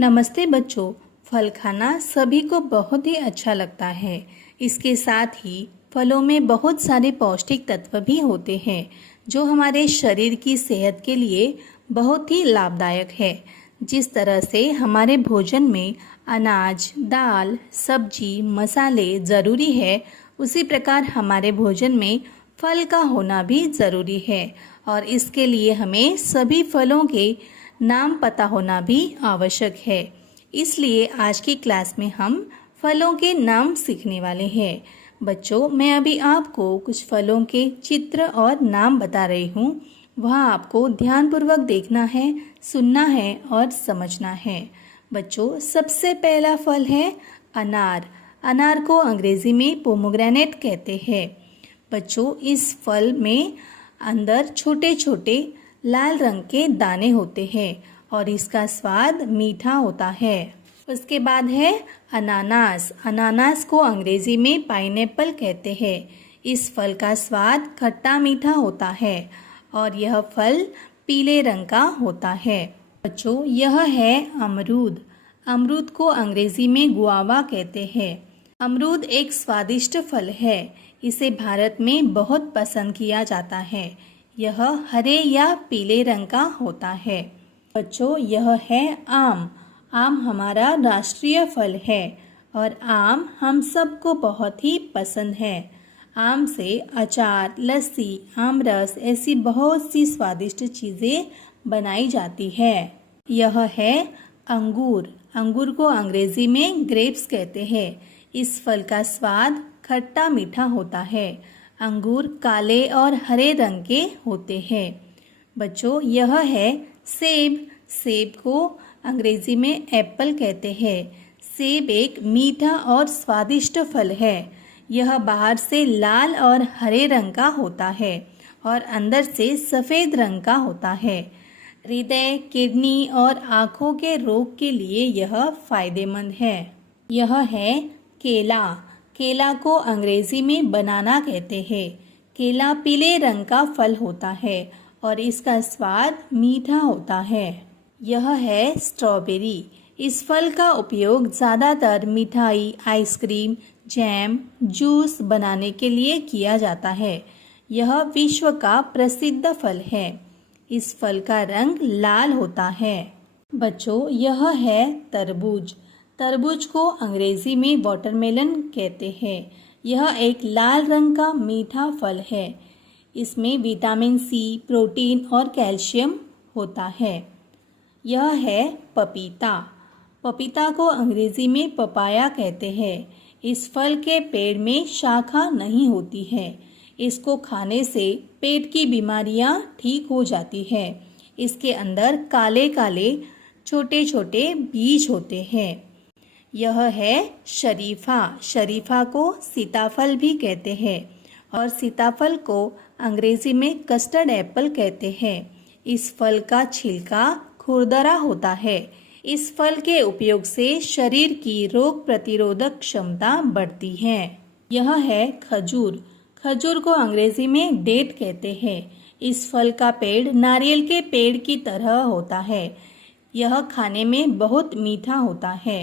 नमस्ते बच्चों। फल खाना सभी को बहुत ही अच्छा लगता है। इसके साथ ही फलों में बहुत सारे पौष्टिक तत्व भी होते हैं जो हमारे शरीर की सेहत के लिए बहुत ही लाभदायक है। जिस तरह से हमारे भोजन में अनाज, दाल, सब्जी, मसाले ज़रूरी है, उसी प्रकार हमारे भोजन में फल का होना भी ज़रूरी है और इसके लिए हमें सभी फलों के नाम पता होना भी आवश्यक है। इसलिए आज की क्लास में हम फलों के नाम सीखने वाले हैं। बच्चों, मैं अभी आपको कुछ फलों के चित्र और नाम बता रही हूँ। वह आपको ध्यानपूर्वक देखना है, सुनना है और समझना है। बच्चों, सबसे पहला फल है अनार। अनार को अंग्रेजी में पोमोग्रेनेट कहते हैं। बच्चों, इस फल में अंदर छोटे छोटे लाल रंग के दाने होते हैं और इसका स्वाद मीठा होता है। उसके बाद है अनानास। अनानास को अंग्रेजी में पाइनएप्पल कहते हैं। इस फल का स्वाद खट्टा मीठा होता है और यह फल पीले रंग का होता है। बच्चों, यह है अमरूद। अमरूद को अंग्रेजी में गुआवा कहते हैं। अमरूद एक स्वादिष्ट फल है। इसे भारत में बहुत पसंद किया जाता है। यह हरे या पीले रंग का होता है। बच्चों, यह है आम। आम हमारा राष्ट्रीय फल है और आम हम सबको बहुत ही पसंद है। आम से अचार, लस्सी, आमरस ऐसी बहुत सी स्वादिष्ट चीज़ें बनाई जाती है। यह है अंगूर। अंगूर को अंग्रेजी में ग्रेप्स कहते हैं। इस फल का स्वाद खट्टा मीठा होता है। अंगूर काले और हरे रंग के होते हैं। बच्चों, यह है सेब। सेब को अंग्रेजी में एप्पल कहते हैं। सेब एक मीठा और स्वादिष्ट फल है। यह बाहर से लाल और हरे रंग का होता है और अंदर से सफ़ेद रंग का होता है। हृदय, किडनी और आँखों के रोग के लिए यह फायदेमंद है। यह है केला। केला को अंग्रेजी में बनाना कहते हैं। केला पीले रंग का फल होता है और इसका स्वाद मीठा होता है। यह है स्ट्रॉबेरी। इस फल का उपयोग ज़्यादातर मिठाई, आइसक्रीम, जैम, जूस बनाने के लिए किया जाता है। यह विश्व का प्रसिद्ध फल है। इस फल का रंग लाल होता है। बच्चों, यह है तरबूज। तरबूज को अंग्रेजी में वाटरमेलन कहते हैं। यह एक लाल रंग का मीठा फल है। इसमें विटामिन सी, प्रोटीन और कैल्शियम होता है। यह है पपीता। पपीता को अंग्रेजी में पपाया कहते हैं। इस फल के पेड़ में शाखा नहीं होती है। इसको खाने से पेट की बीमारियां ठीक हो जाती है। इसके अंदर काले काले छोटे छोटे बीज होते हैं। यह है शरीफा। शरीफा को सीताफल भी कहते हैं और सीताफल को अंग्रेजी में कस्टर्ड एप्पल कहते हैं। इस फल का छिलका खुरदरा होता है। इस फल के उपयोग से शरीर की रोग प्रतिरोधक क्षमता बढ़ती है। यह है खजूर। खजूर को अंग्रेजी में डेट कहते हैं। इस फल का पेड़ नारियल के पेड़ की तरह होता है। यह खाने में बहुत मीठा होता है।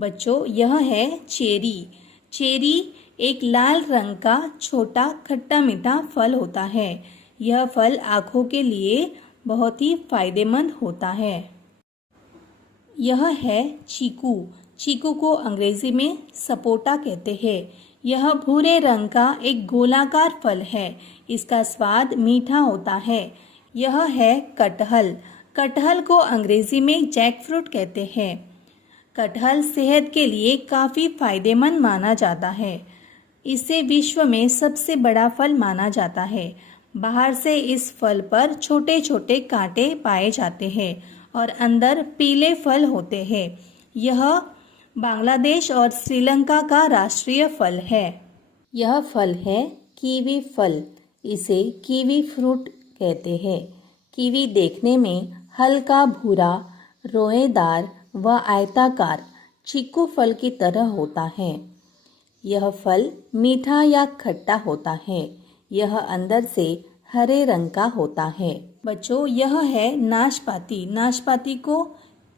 बच्चों, यह है चेरी। चेरी एक लाल रंग का छोटा खट्टा मीठा फल होता है। यह फल आँखों के लिए बहुत ही फायदेमंद होता है। यह है चीकू। चीकू को अंग्रेजी में सपोटा कहते हैं। यह भूरे रंग का एक गोलाकार फल है। इसका स्वाद मीठा होता है। यह है कटहल। कटहल को अंग्रेजी में जैकफ्रूट कहते हैं। कटहल सेहत के लिए काफ़ी फायदेमंद माना जाता है। इसे विश्व में सबसे बड़ा फल माना जाता है। बाहर से इस फल पर छोटे छोटे कांटे पाए जाते हैं और अंदर पीले फल होते हैं। यह बांग्लादेश और श्रीलंका का राष्ट्रीय फल है। यह फल है कीवी फल। इसे कीवी फ्रूट कहते हैं। कीवी देखने में हल्का भूरा, रोएदार व आयताकार चीकू फल की तरह होता है। यह फल मीठा या खट्टा होता है। यह अंदर से हरे रंग का होता है। बच्चों, यह है नाशपाती। नाशपाती को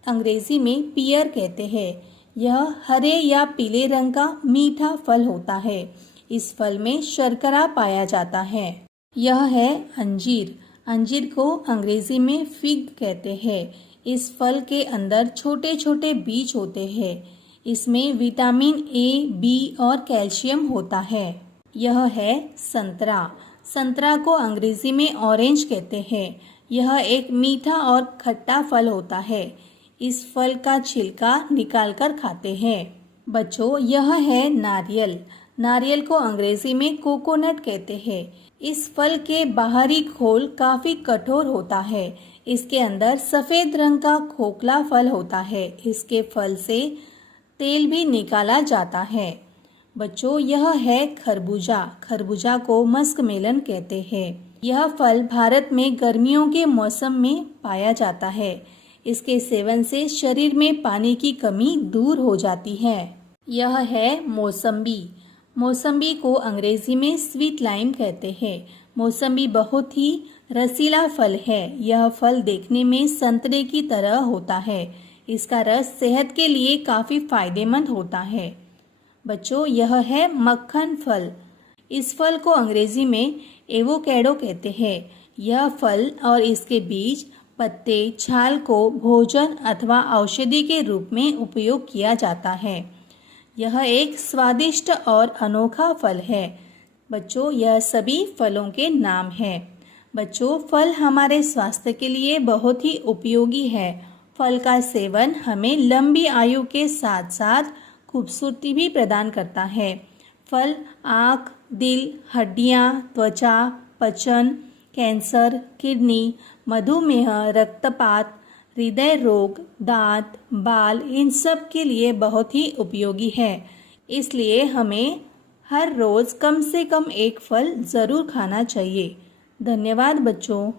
अंग्रेजी में पियर कहते हैं। यह हरे या पीले रंग का मीठा फल होता है। इस फल में शर्करा पाया जाता है। यह है अंजीर। अंजीर को अंग्रेजी में फिग कहते हैं। इस फल के अंदर छोटे छोटे बीज होते हैं। इसमें विटामिन ए, बी और कैल्शियम होता है। यह है संतरा। संतरा को अंग्रेजी में ऑरेंज कहते हैं। यह एक मीठा और खट्टा फल होता है। इस फल का छिलका निकालकर खाते हैं। बच्चों, यह है नारियल। नारियल को अंग्रेजी में कोकोनट कहते हैं। इस फल के बाहरी खोल काफी कठोर होता है। इसके अंदर सफेद रंग का खोखला फल होता है। इसके फल से तेल भी निकाला जाता है। बच्चों, यह है खरबूजा। खरबूजा को मस्कमेलन कहते हैं। यह फल भारत में गर्मियों के मौसम में पाया जाता है। इसके सेवन से शरीर में पानी की कमी दूर हो जाती है। यह है मौसम्बी। मौसम्बी को अंग्रेजी में स्वीट लाइम कहते हैं। मौसम्बी बहुत ही रसीला फल है। यह फल देखने में संतरे की तरह होता है। इसका रस सेहत के लिए काफी फायदेमंद होता है। बच्चों, यह है मक्खन फल। इस फल को अंग्रेजी में एवोकेडो कहते हैं। यह फल और इसके बीज, पत्ते, छाल को भोजन अथवा औषधि के रूप में उपयोग किया जाता है। यह एक स्वादिष्ट और अनोखा फल है। बच्चों, यह सभी फलों के नाम हैं। बच्चों, फल हमारे स्वास्थ्य के लिए बहुत ही उपयोगी है। फल का सेवन हमें लंबी आयु के साथ साथ खूबसूरती भी प्रदान करता है। फल आँख, दिल, हड्डियाँ, त्वचा, पाचन, कैंसर, किडनी, मधुमेह, रक्तपात, हृदय रोग, दांत, बाल, इन सब के लिए बहुत ही उपयोगी है। इसलिए हमें हर रोज कम से कम एक फल जरूर खाना चाहिए। धन्यवाद बच्चों।